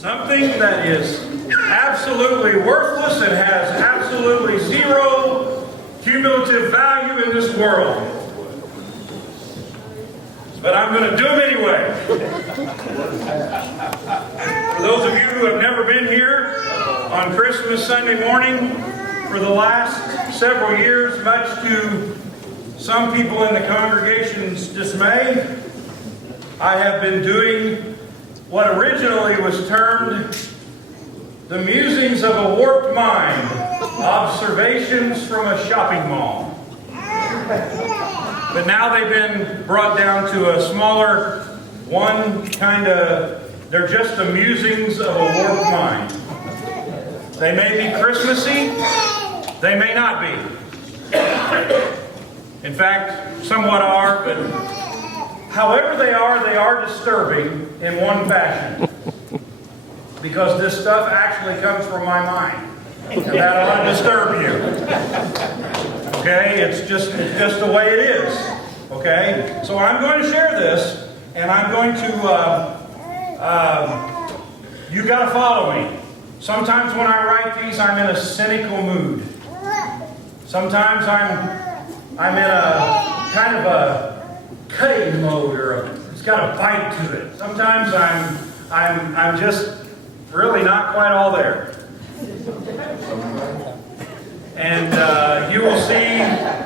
Something that is absolutely worthless and has absolutely zero cumulative value in this world. But I'm going to do them anyway. For those of you who have never been here on Christmas Sunday morning, for the last several years, much to some people in the congregation's dismay, I have been doing what originally was termed the Musings of a Warped Mind, Observations from a Shopping Mall. But now they've been brought down to a smaller one, they're just the musings of a warped mind. They may be Christmassy, they may not be. In fact, somewhat are, but however they are disturbing in one fashion. Because this stuff actually comes from my mind. And that ought to disturb you. Okay? It's just the way it is. Okay? So I'm going to share this, and I'm going to, you got to follow me. Sometimes when I write these, I'm in a cynical mood. Sometimes I'm in a kind of a cutting mode, or it's got a bite to it. Sometimes I'm just really not quite all there. And you will see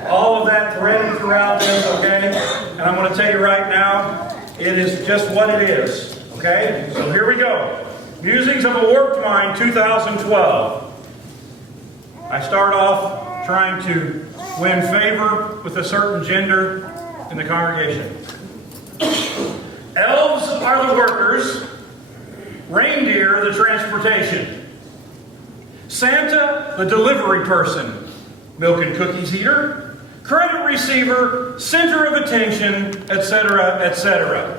all of that threaded throughout this, okay? And I'm going to tell you right now, it is just what it is, okay? So here we go. Musings of a Warped Mind, 2012. I start off trying to win favor with a certain gender in the congregation. Elves are the workers, reindeer the transportation. Santa, the delivery person, milk and cookies eater, credit receiver, center of attention, etc., etc.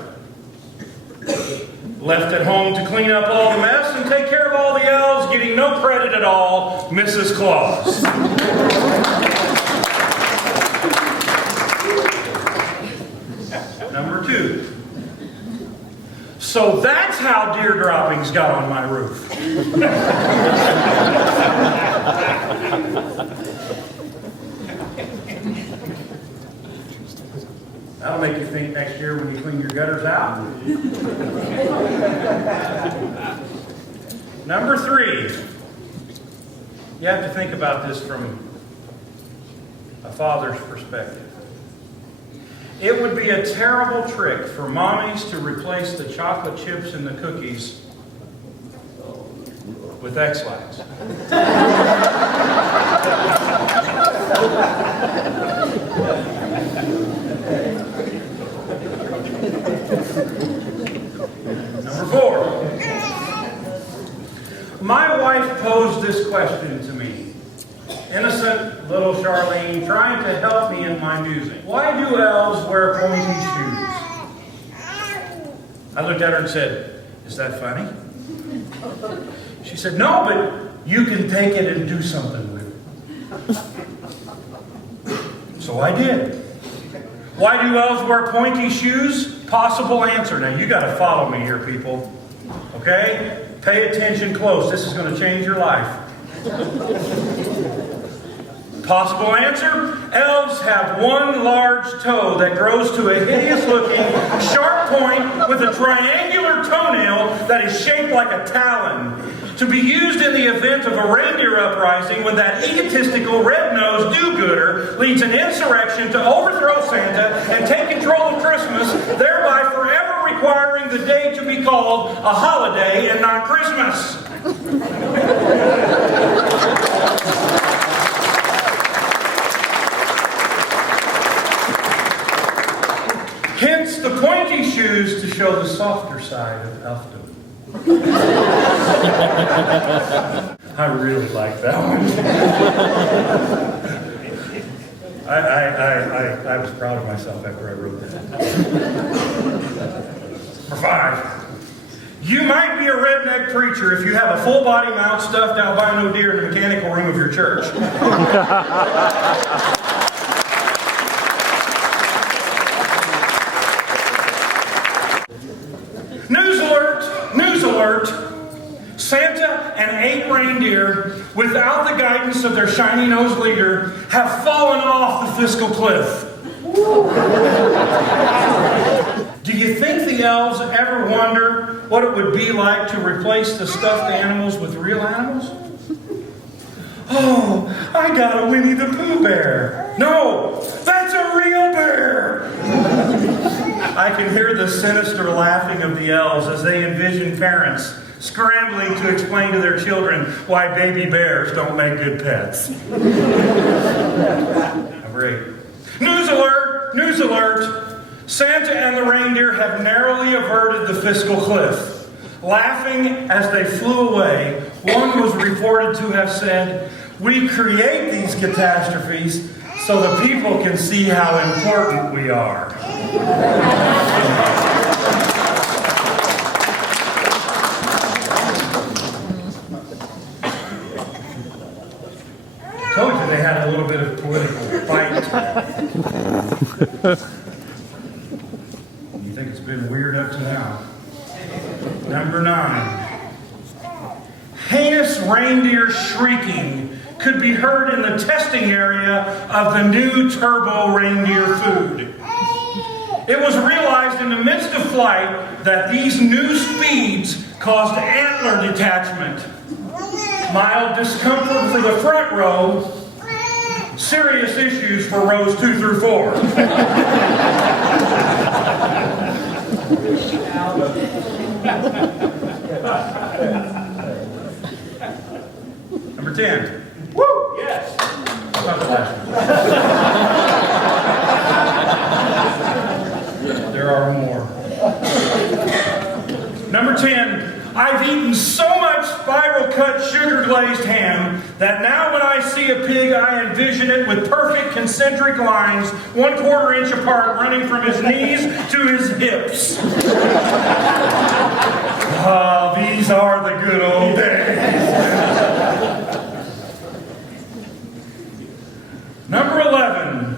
Left at home to clean up all the mess and take care of all the elves, getting no credit at all, Mrs. Claus. Number 2. So that's how deer droppings got on my roof. That'll make you think next year when you clean your gutters out. Number 3. You have to think about this from a father's perspective. It would be a terrible trick for mommies to replace the chocolate chips and the cookies with X-Lax. Number 4. My wife posed this question to me. Innocent little Charlene trying to help me in my musing. Why do elves wear pointy shoes? I looked at her and said, is that funny? She said, no, but you can take it and do something with it. So I did. Why do elves wear pointy shoes? Possible answer. Now you got to follow me here, people. Okay? Pay attention close. This is going to change your life. Possible answer? Elves have one large toe that grows to a hideous-looking, sharp point with a triangular toenail that is shaped like a talon, to be used in the event of a reindeer uprising when that egotistical red-nosed do-gooder leads an insurrection to overthrow Santa and take control of Christmas, thereby forever requiring the day to be called a holiday and not Christmas. Hence the pointy shoes to show the softer side of elfdom. I really like that one. I was proud of myself after I wrote that. Number 5. You might be a redneck preacher if you have a full body mount stuffed albino deer in the mechanical room of your church. News alert! News alert! and 8 reindeer, without the guidance of their shiny-nosed leader, have fallen off the fiscal cliff. Do you think the elves ever wonder what it would be like to replace the stuffed animals with real animals? Oh, I got a Winnie the Pooh bear. No, that's a real bear. I can hear the sinister laughing of the elves as they envision parents scrambling to explain to their children why baby bears don't make good pets. Number 8. News alert! News alert! Santa and the reindeer have narrowly averted the fiscal cliff. Laughing as they flew away, one was reported to have said, "We create these catastrophes so the people can see how important we are." I told you they had a little bit of political fight. You think it's been weird up to now? Number 9. Heinous reindeer shrieking could be heard in the testing area of the new turbo reindeer food. It was realized in the midst of flight that these new speeds caused antler detachment, mild discomfort for the front row, serious issues for rows 2 through 4. Number 10. Woo! Yes. Not the last one. There are more. Number 10. I've eaten so much spiral cut sugar glazed ham that now when I see a pig I envision it with perfect concentric lines 1/4 inch apart running from his knees to his hips. Ah, these are the good old days. Number 11.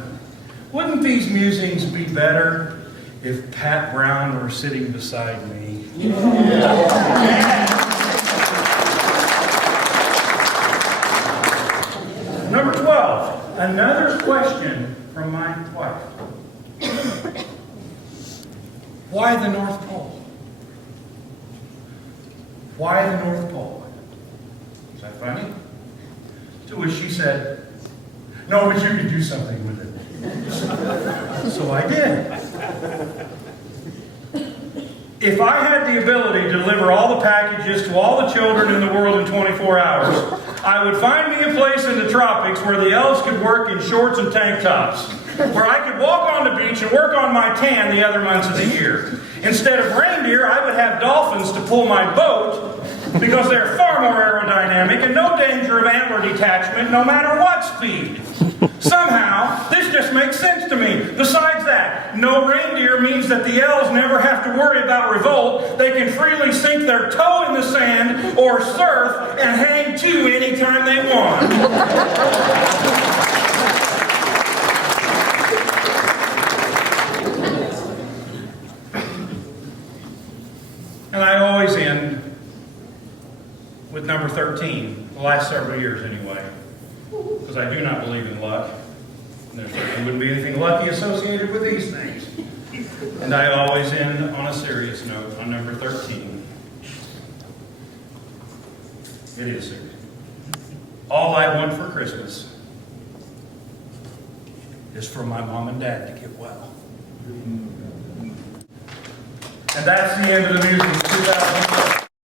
Wouldn't these musings be better if Pat Brown were sitting beside me? Number 12. Another question from my wife. Why the North Pole? Why the North Pole? Is that funny? To which she said, "No, but you can do something with it." So I did. If I had the ability to deliver all the packages to all the children in the world in 24 hours, I would find me a place in the tropics where the elves could work in shorts and tank tops, where I could walk on the beach and work on my tan the other months of the year. Instead of reindeer, I would have dolphins to pull my boat because they're far more aerodynamic and no danger of antler detachment no matter what speed. Somehow, this just makes sense to me. Besides that, no reindeer means that the elves never have to worry about revolt. They can freely sink their toe in the sand or surf and hang to anytime they want. And I always end with number 13, the last several years anyway, because I do not believe in luck. And there certainly wouldn't be anything lucky associated with these things. And I always end on a serious note on number 13. It is serious. All I want for Christmas is for my mom and dad to get well. And that's the end of the Musings 2011.